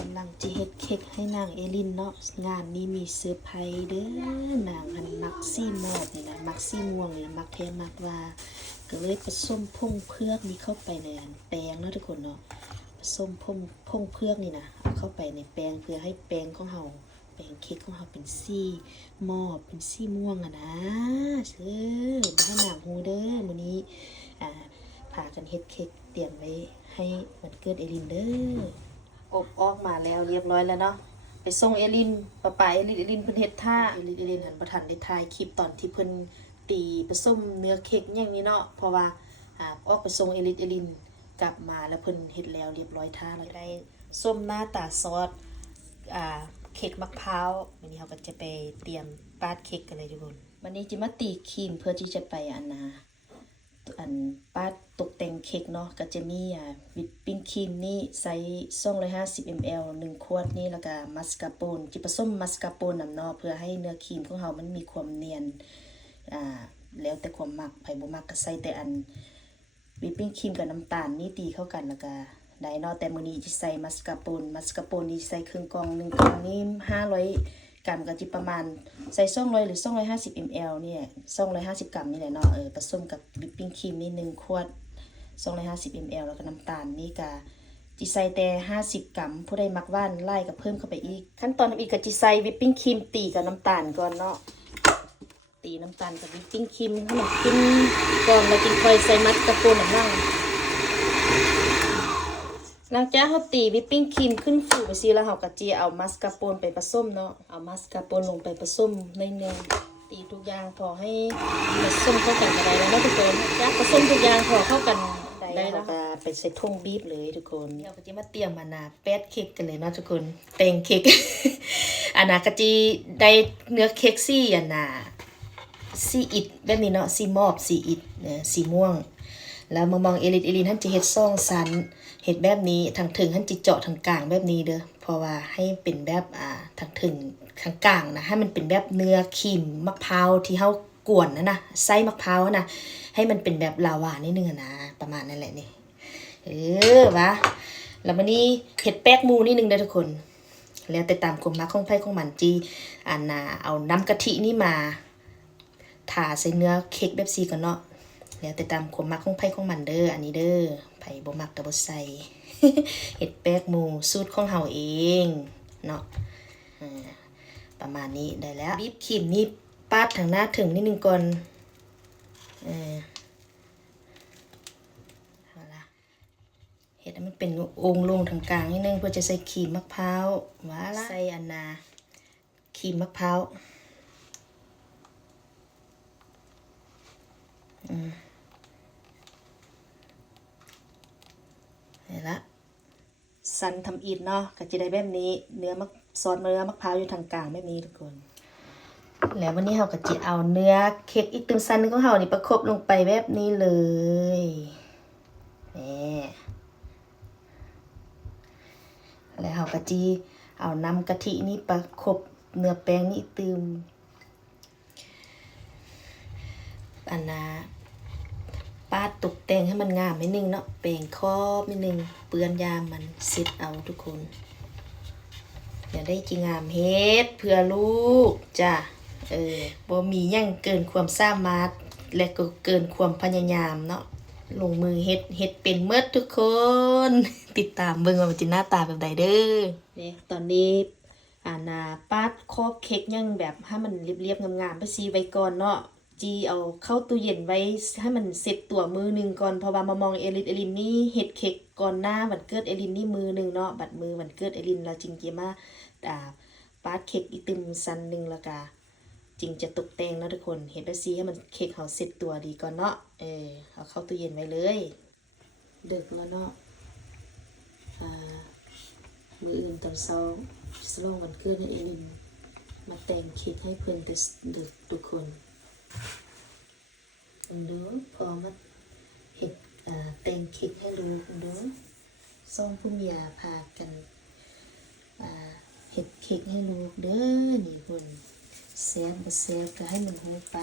กำลังจะเฮ็ดเค้กให้นางเอลินเนาะงานนี้มีเซอร์ไพรส์เด้อนางหันมักซี่หมอดนี่นะมักซี่ม่วงนี่มักแท้มักว่าก็เลยผสมพงเพือกนี้เข้าไปในแป้งเนาะทุกคนเนาะผสมพงเพือกนี่นะเอาเข้าไปในแป้งเพื่อให้แป้งของเฮาแป้งเค้กของเฮาเป็นซี่หมอดเป็นซี่ม่วงอะนะบ่ให้นางฮู้เด้อมื้อนี้พากันเฮ็ดเค้กเตรียมไว้ให้วันเกิดเอลินเด้ออบออกมาแล้วเรียบร้อยแล้วเนาะไปส่งเอลินป้าเอลินเพิ่นเฮ็ดท่าเอลินหันบ่ทันได้ถ่ายคลิปตอนที่เพิ่นตีผสมเนื้อเค้กอย่างนี้เนาะเพราะว่าออกไปส่งเอลินกลับมาแล้วเพิ่นเฮ็ดแล้วเรียบร้อยท่าแล้วได้ส้มหน้าตาซอสเค้กมะพร้าววันนี้เราก็จะไปเตรียมปาดเค้กกันเลยทุกคนวันนี้จะมาตีครีมเพื่อที่จะไปปาดตกแต่งเค้กเนาะก็จะมีวิปปิ้งครีมนี่ใส่250 ml 1ขวดนี่แล้วก็มัสคาโปนจิผสมมัสคาโปนนำเนาะเพื่อให้เนื้อครีมของเฮามันมีความเนียนแล้วแต่ความมักไผบ่มักก็ใส่แต่วิปปิ้งครีมกับน้ำตาลนี่ตีเข้ากันแล้วก็ได้เนาะแต่มื้อนี้สิใส่มัสคาโปนนี่ใส่ครึ่งกล่อง1กล่องนี่500กรัมก็จิประมาณใส่200หรือ250 ml เนี่ย250กรัมนี่แหละเนาะผสมกับวิปปิ้งครีมนี่1ขวด250 ml แล้วก็น้ำตาลนี่ก็จิใส่แต่50กรัมผู้ใดมักหวานไล่ก็เพิ่มเข้าไปอีกขั้นตอนอีกก็จิใส่วิปปิ้งครีมตีกับน้ำตาลก่อนเนาะตีน้ำตาลกับวิปปิ้งครีมให้มันขึ้นก่อนแล้วจึงค่อยใส่มัสคาโปนหลังจากเขาตีวิปปิ้งครีมขึ้นฟูไปสิแล้วเขาก็จะเอามัสคาโปนไปผสมเนาะเอามัสคาโปนลงไปผสมในเนื้อตีทุกอย่างพอให้ผสมเข้ากันก็ได้แล้วนะทุกคนจากผสมทุกอย่างพอเข้ากันได้แล้วก็ไปใส่ทุ่งบีบเลยทุกคนเราก็จะมาเตรียมแป้ดเค้กกันเลยนะทุกคนแต่งเค้ก ก็จะได้เนื้อเค้กซี่ซีอิดแบบนี้เนาะซีมอบซีอิดสีม่วงแล้วมองเอลินท่านจะเฮ็ดซ่องสันเฮ็ดแบบนี้ทางถึงท่านจะเจาะทางกลางแบบนี้เด้อเพราะว่าให้เป็นแบบทางถึงทางกลางนะให้มันเป็นแบบเนื้อครีมมะพร้าวที่เฮากวนนะไส้มะพร้าวนะให้มันเป็นแบบลาวานิดนึงนะประมาณนั่นแหละนี่วะแล้ววันนี้เฮ็ดแป้งมูนิดนึงเด้อทุกคนแล้วแต่ตามความมักของไผของมันจีเอาน้ำกะทินี่มาทาใส่เนื้อเค้กแบบซีก่อนเนาะแล้วแต่ตามความมักของไผของมันเด้ออันนี้เด้อไผบ่มักก็บ่ใส่ เฮ็ดแป้งหมูสูตรของเฮาเองเนาะประมาณนี้ได้แล้วบีบครีมนี่ปาดทางหน้าถึงนิดนึงก่อนเอาล่ะเฮ็ดให้มันเป็นองค์ลงทางกลางนิดนึงเพื่อจะใส่ครีมมะพร้าวว่าละใส่ครีมมะพร้าวนี่ละสันทำอิฐเนาะก็จะได้แบบนี้เนื้อมะพร้าวอยู่ทางกลางแบบนี้ทุกคนแล้ววันนี้เราก็จะเอาเนื้อเค้กอีกตึงสันนึงของเรานี่ประคบลงไปแบบนี้เลยนี่แล้วเราก็จะเอาน้ำกะทินี่ประคบเนื้อแป้งนี่ตึมปาดตกแต่งให้มันงามนิดนึงเนาะแป้งครอบนิดนึงเปื้อนยามมันเสร็จเอาทุกคนอย่าได้จีงามเฮ็ดเพื่อลูกจ้ะบ่มีหยังเกินความสามารถและก็เกินความพยายามเนาะลงมือเฮ็ดเป็นเมดทุกคนติดตามเบิ่งว่ามันจะหน้าตาแบบใดเด้อนี่ตอนนี้ปาดครอบเค้กยังแบบให้มันเรียบๆงามๆไปซีไว้ก่อนเนาะจีเอาเข้าตู้เย็นไว้ให้มันเสร็จตัวมือหนึ่งก่อนเพราะว่ามามองเอลินนี่เฮ็ดเค้กก่อนหน้าวันเกิดเอลินนี่มือหนึ่งเนาะบัดมือวันเกิดเอลินเราจริงๆมาปาดเค้กอีตึมสันหนึ่งแล้วก็จริงจะตกแต่งนะทุกคนเห็นไปซีให้มันเค้กเขาเสร็จตัวดีก่อนเนาะเอาเข้าตู้เย็นไว้เลยดึกแล้วเนาะมืออื่นตอนเช้าสโลวันเกิดเอลินมาแต่งเค้กให้เพื่อนแต่ดึกทุกคนดูพอมาเห็ดแต่งเค้กให้ดูดูส่งผู้เมียพากันเห็ดเค้กให้ลูกเด้อนี่คุณ แซ่บบ่แซ่บก็ให้มันหูไป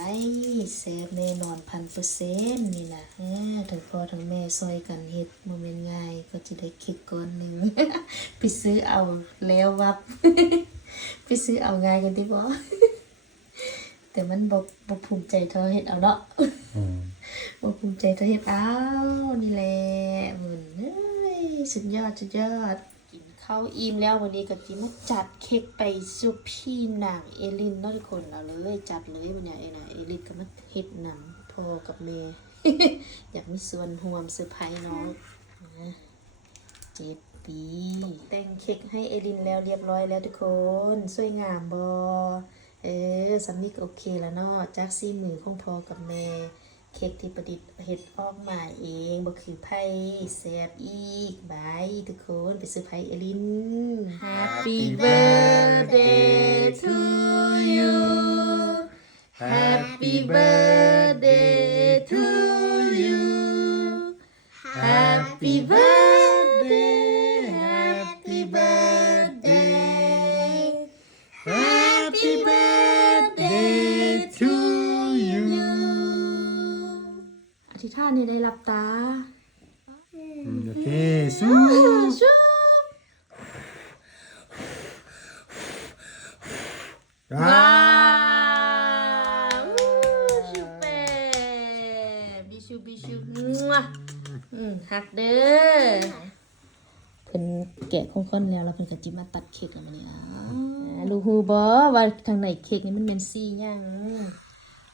แซ่บแน่นอน1,000%นี่ล่ะทั้งพ่อทั้งแม่ซอยกันเฮ็ดบ่แม่นง่ายก็จะได้เค้กก้อนหนึง ไปซื้อเอาแล้ววับ ไปซื้อเอาง่ายกันติบ่ แต่มันบ่ภูมิใจเท่าเฮ็ดเอาเนาะ บ่ภูมิใจเท่าเฮ็ดเอานี่แหละมื้อเอ้ยสุดยอดกินข้าวอิ่มแล้ววันนี้ก็สิมาจัดเค้กไปสู่พี่นางเอลินเนาะทุกคนเอาเลยจัดเลยวันนี้เอลินก็มาเฮ็ดนำพ่อกับแม่ อยากมีส่วนร่วมเซอร์ไพรส์น้องนะ7 ปีแต่งเค้กให้เอลินแล้วเรียบร้อยแล้วทุกคนสวยงามบ่สำนี้ก็โอเคแล้วเนาะจากซี่มือของพ่อกับแม่เค้กที่ประดิษฐ์เฮ็ดออกมาเองบ่คือไผแซ่บอีกบายทุกคนไปเซอร์ไพรส์เอลิน Happy birthday to you Happy birthday to you Happy birthday Happy birthday Happy birthday to you อธิษฐานให้ได้รับตา โอเคสู้ ชุบ ว้า ชุบเป้บิชูงัวหักเด้อเพิ่นแกะข้อนๆแล้วเพิ่นก็จิมาตัดเค้กแล้วมื้อนี้รู้ฮู้บ่ว่าทางไหนเค้กนี่มันแม่นสีหยัง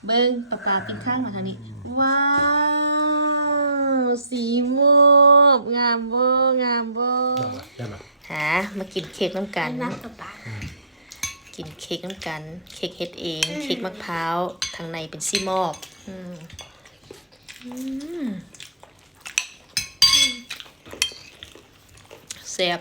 เบิ่งปากกาปิ้งข้างมาทางนี้ว้าวสีม่วงงามบ่ได้ปะ มากินเค้กน้ำกันกินเค้กน้ำกันเค้กเฮ็ดเองเค้กมะพร้าวทางในเป็นสีมอกแซ่บ